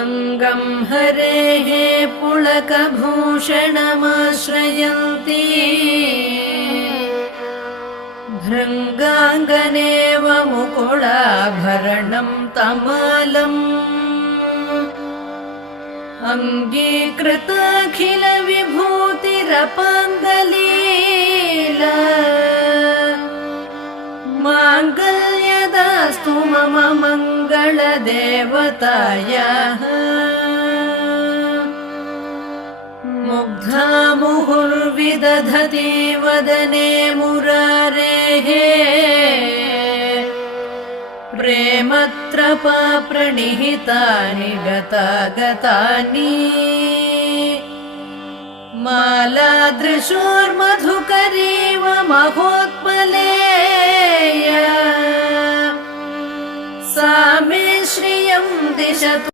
अङ्गं हरेः पुलकभूषणमाश्रयन्ती भृङ्गाङ्गनेव मुकुलाभरणं तमालम् अङ्गीकृताखिलविभूतिरपाङ्गलीला माङ्गल्यदास्तु मम मङ्गलदेवतायाः मुग्धा मुहुर्विदधति वदने मुरारेः प्रेमत्रपा प्रणिहितानि गतागतानि मालादृशोर्मधुकरीव महोत्पलेया सा मे श्रियं दिशतु।